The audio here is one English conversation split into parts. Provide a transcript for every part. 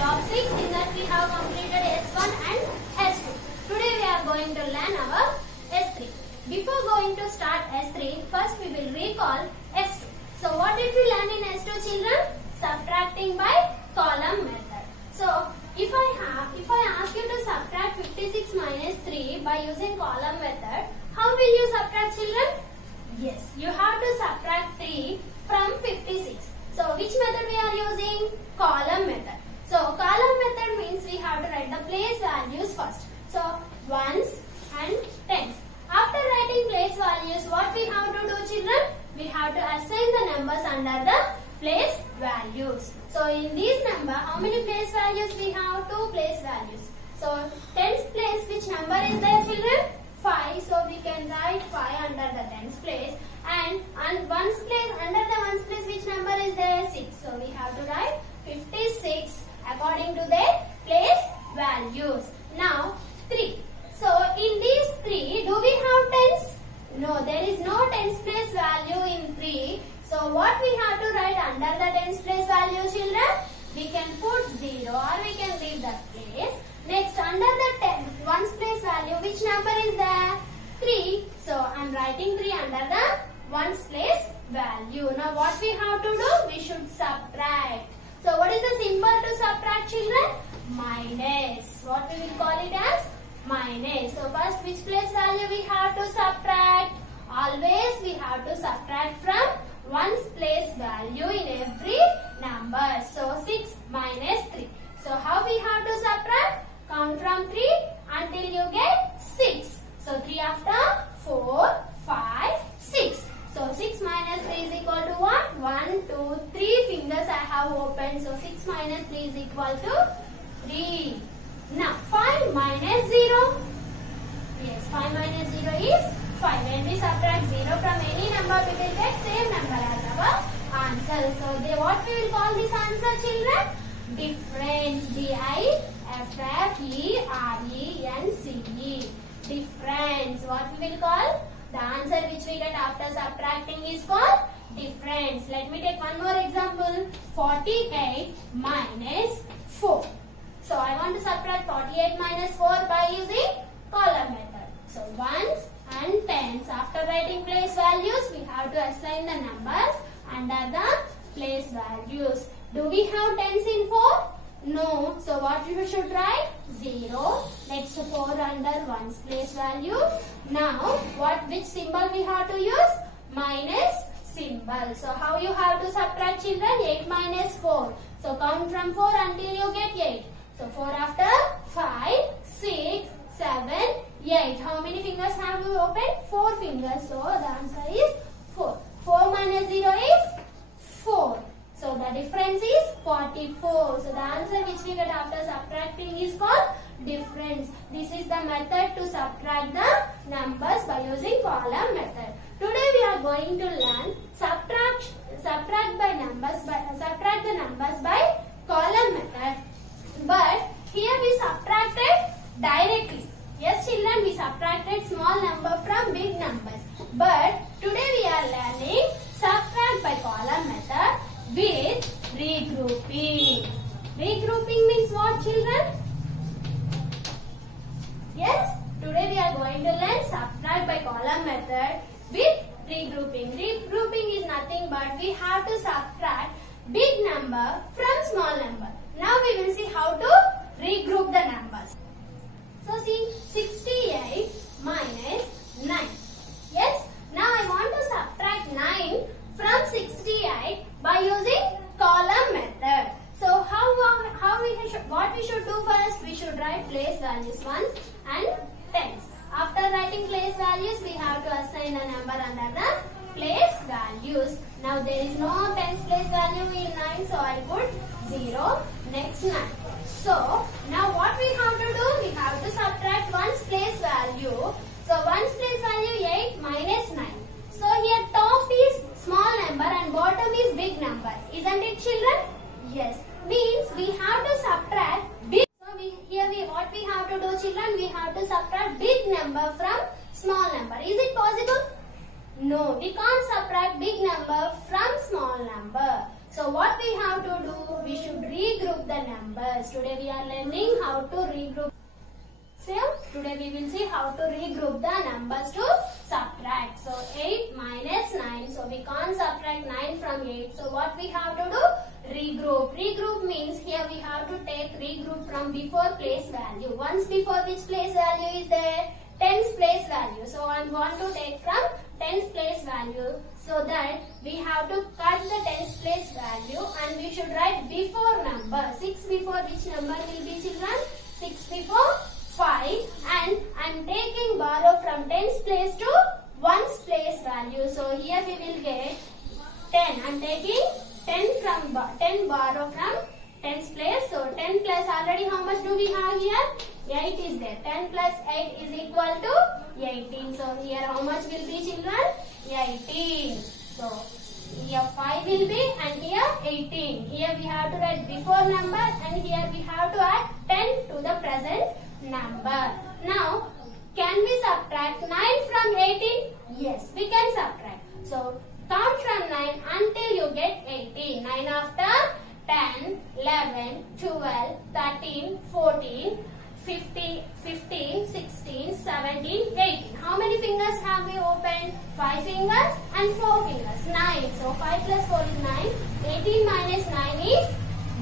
block 6. In that we have completed S1 and S2. Today we are going to learn our S3. Before going to start S3, first we will recall S2. So what did we learn in S2, children? Subtracting by column method. So if I ask you to subtract 56 minus 3 by using column method, how will you subtract, children? Yes, you have to subtract 3 from 56. So which method we are using? Column method. So column method means we have to write the place values first. So ones and tens. After writing place values, what we have to do, children? We have to assign the numbers under the place values. So in these number, how many place values we have? 2 place values. So tens place, which number is there, children? 5. So we can write 5 under the tens place. And ones place, under the ones place, which number is there? 6. So we have to write 56 according to their place values. Now 3. So in these 3, do we have tens? No, there is no tens place value in 3. So what we have to write under the tens place value, children? We can put 0 or we can leave that place. Next, under the ones place value, which number is there? 3. So I am writing 3 under the ones place value. Now what we have to do? We should subtract. So what is the symbol to subtract, children? Minus. What we will call it as? Minus. So first, which place value we have to subtract? Always we have to subtract from ones place value in every number. So 6 minus 3. So how we have to subtract? Count from 3 until you get 6. So 3 after 4, 5, 6. So 6 minus 3 is equal to what? 1, 2, 3 fingers I have opened. So 6 minus 3 is equal to 3. Now 5 minus 0. Yes, 5 minus 0 is 5. When we subtract 0 from any number, we will get same number as our answer. So what we will call this answer, children? Difference. D-I-F-F-E-R-E-N-C-E. Difference. What we will call? The answer which we get after subtracting is called difference. Let me take one more example. 48 minus 4. So I want to subtract 48 minus 4 by using column method. So ones and tens. After writing place values, we have to assign the numbers under the place values. Do we have tens in 4? No. So what we should write? 0. Next 4 under ones place value. Now which symbol we have to use? Minus symbol. So how you have to subtract, children? 8 minus 4. So count from 4 until you get 8. So 4 after 5, 6, 7, 8. How many fingers have you opened? 4 fingers. So the answer is 4. 4 minus 0 is 4. So the difference is 44. So the answer which we get after subtracting is called difference. This is the method to subtract the numbers by using column method. Today we are going to learn subtract the numbers by column method. But here we subtracted directly. Yes, children, we subtracted small number from big numbers. But today we are learning subtract by column method with regrouping. Regrouping means what, children? Yes, today we are going to learn subtract by column method with regrouping. Regrouping is nothing but we have to subtract big number from small number. Now we will see how to regroup the numbers. So see, 68 minus 9. Yes, now I want to subtract 9 from 68 by using column method. So what we should do first? We should write place values 1 and tens. After writing place values, we have to assign a number under the place values. Now there is no tens place value in 9, so I put 0. Next 9. So now what we have to do? We have to subtract ones place value. So ones place value 8 minus 9. So here top is small number and bottom is big number. Isn't it, children? Yes. Means we have to subtract big. So what we have to do, children? We have to subtract big number from small number. Is it possible? No, we can't subtract big number from small number. So what we have to do? We should regroup the numbers. Today we are learning how to regroup. So today we will see how to regroup the numbers to subtract. So 8 minus 9. So we can't subtract 9 from 8. So what we have to do? Regroup. Regroup means here we have to take regroup from before place value. Once before which place value is there? Tens place value. So I want to take from tens place value. So that we have to cut the tens place value and we should write before number. 6 before which number will be, children? 6 before 5, and I am taking borrow from tens place to ones place value. So here we will get 10. I am taking 10 borrow from tens place. So 10 plus already how much do we have here? 8 is there. 10 plus 8 is equal to 18. So here how much will be, children? 18. So here 5 will be and here 18. Here we have to write before number and here we have to add 10 to the present number. Now can we subtract 9 from 18? Yes, we can subtract. So count from 9 until you get 18. 9 after 10, 11, 12, 13, 14, 15, 16, 17, 18. How many fingers have we opened? 5 fingers and 4 fingers. 9. So 5 plus 4 is 9. 18 minus 9 is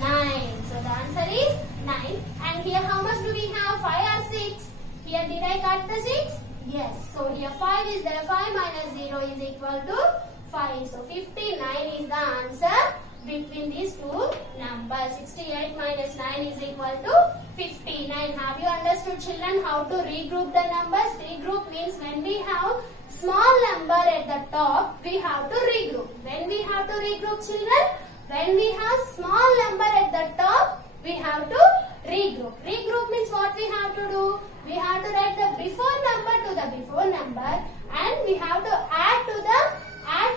9. So the answer is 9. And here how much do we have? 5 or 6? Here did I cut the 6? Yes. So here 5 is there. 5 minus 0 is equal to 5. So 59 is the answer between these two numbers. 68 minus 9 is equal to 59. Have you understood, children, how to regroup the numbers? Regroup means when we have small number at the top, we have to regroup. When we have to regroup, children? When we have small number at the top, we have to regroup. Regroup means what we have to do? We have to write the before number to the before number and we have to add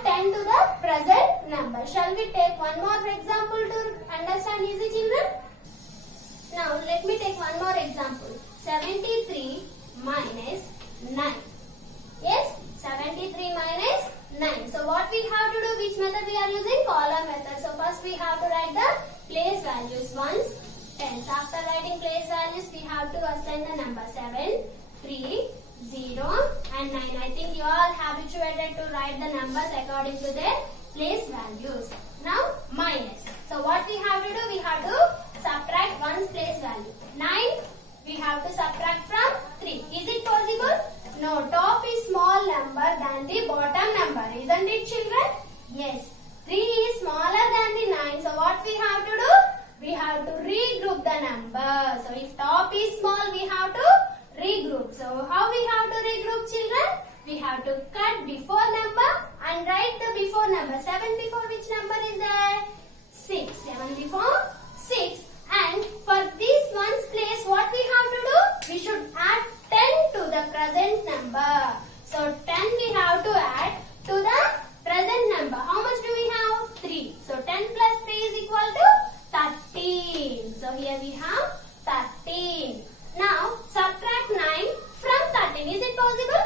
10 to the present number. Shall we take one more example to understand easy, children? Now let me take one more example. 73 minus 9. Yes, 73 minus 9. So what we have to do? Which method we are using? Column method. So first we have to write the place values. Ones, tens. After writing place values, we have to assign the number 7, 3, 0 and 9. I think you are habituated to write the numbers according to their place values. Now minus. So what we have to do? We have to subtract one's place value. 9 we have to subtract from 3. Is it possible? No. Top is small number than the bottom number. Isn't it, children? Yes. 3 is smaller than the 9. So what we have to do? We have to regroup the number. So if top is small, we have to regroup. So how we have to regroup, children? We have to cut before number and write the before number. 7 before which number is there? 6. 7 before 6. And for this one's place, what we have to do? We should add 10 to the present number. So 10 we have to add to the present number. How much do we have? 3. So 10 plus 3 is equal to 13. So here we have 13. Now subtract 9 from 13. Is it possible?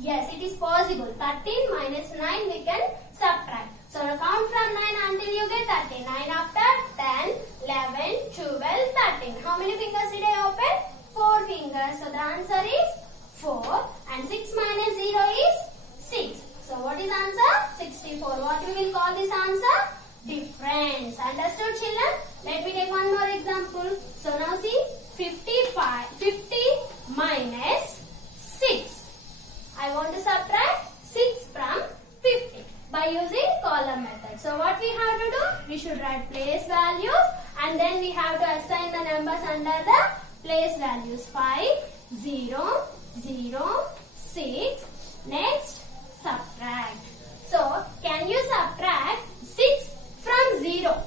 Yes, it is possible. 13 minus 9 we can subtract. So count from 9 until you get 13. 9 after 10, 11, 12, 13. How many fingers did I open? 4 fingers. So the answer is 4 and 6 minus 0 is 6. So what is answer? 64. What we will call this answer? Difference. Understood, children? Let me take one more example. So now see 50 minus 6. I want to subtract 6 from 50 by using column method. So what we have to do? We should write place values and then we have to assign the numbers under the place values. 5, 0, 0, 6. Next, subtract. So can you subtract 6 from 0?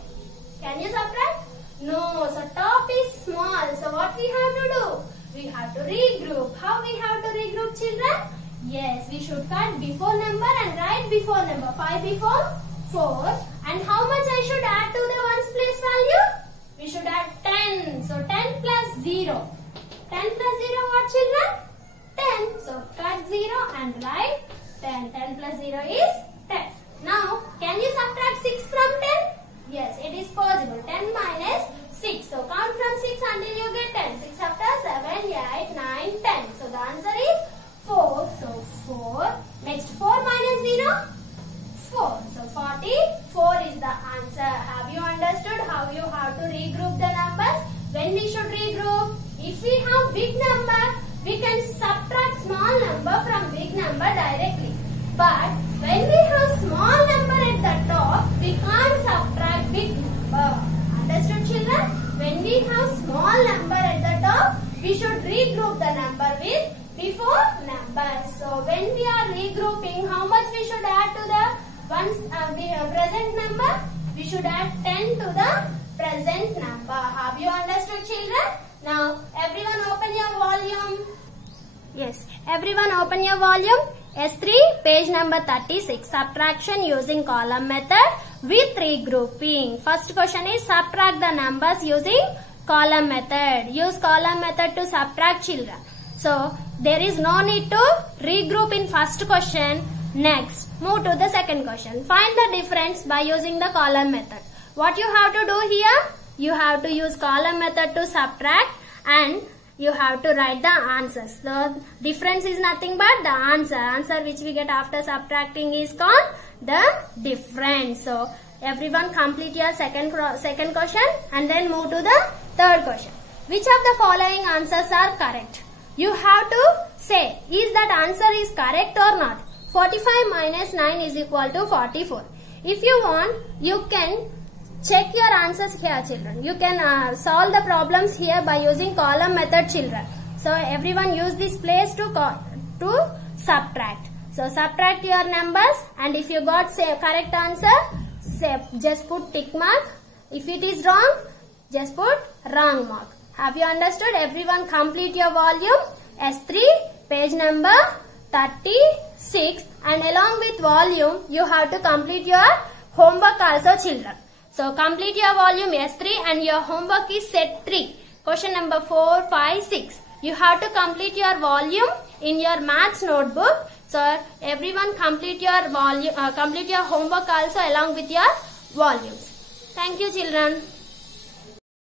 Can you subtract? No. So top is small. So what we have to do? We have to regroup. How we have to regroup, children? Yes, we should cut before number and write before number. 5 before 4. And how much I should add to the ones place value? We should add 10. So 10 plus 0. 10 plus 0 what, children? 10. So cut 0 and write 10. 10 plus 0 is 10. Now can you subtract 6 from 10? Yes, it is possible. 10 minus the answer. Have you understood how you have to regroup the numbers? When we should regroup? If we have big number, we can subtract small number from big number directly. But when we have small number at the top, we can't subtract big number. Understood, children? When we have small number at the top, we should regroup the number with before numbers. So when we are regrouping, how much we should add to the present number? We should add 10 to the present number. Have you understood, children? Now everyone open your volume. Yes, everyone open your volume. S3, page number 36. Subtraction using column method with regrouping. First question is subtract the numbers using column method. Use column method to subtract, children. So there is no need to regroup in first question. Next, move to the second question. Find the difference by using the column method. What you have to do here? You have to use column method to subtract and you have to write the answers. The difference is nothing but the answer. Answer which we get after subtracting is called the difference. So everyone complete your second question and then move to the third question. Which of the following answers are correct? You have to say is that answer is correct or not. 45 minus 9 is equal to 44. If you want, you can check your answers here, children. You can solve the problems here by using column method, children. So everyone use this place to subtract. So subtract your numbers and if you got correct answer, just put tick mark. If it is wrong, just put wrong mark. Have you understood? Everyone complete your volume S3, page number 36, and along with volume you have to complete your homework also, children. So complete your volume S3 and your homework is set 3. Question number 4, 5, 6. You have to complete your volume in your maths notebook. So everyone complete your volume, complete your homework also along with your volumes. Thank you, children.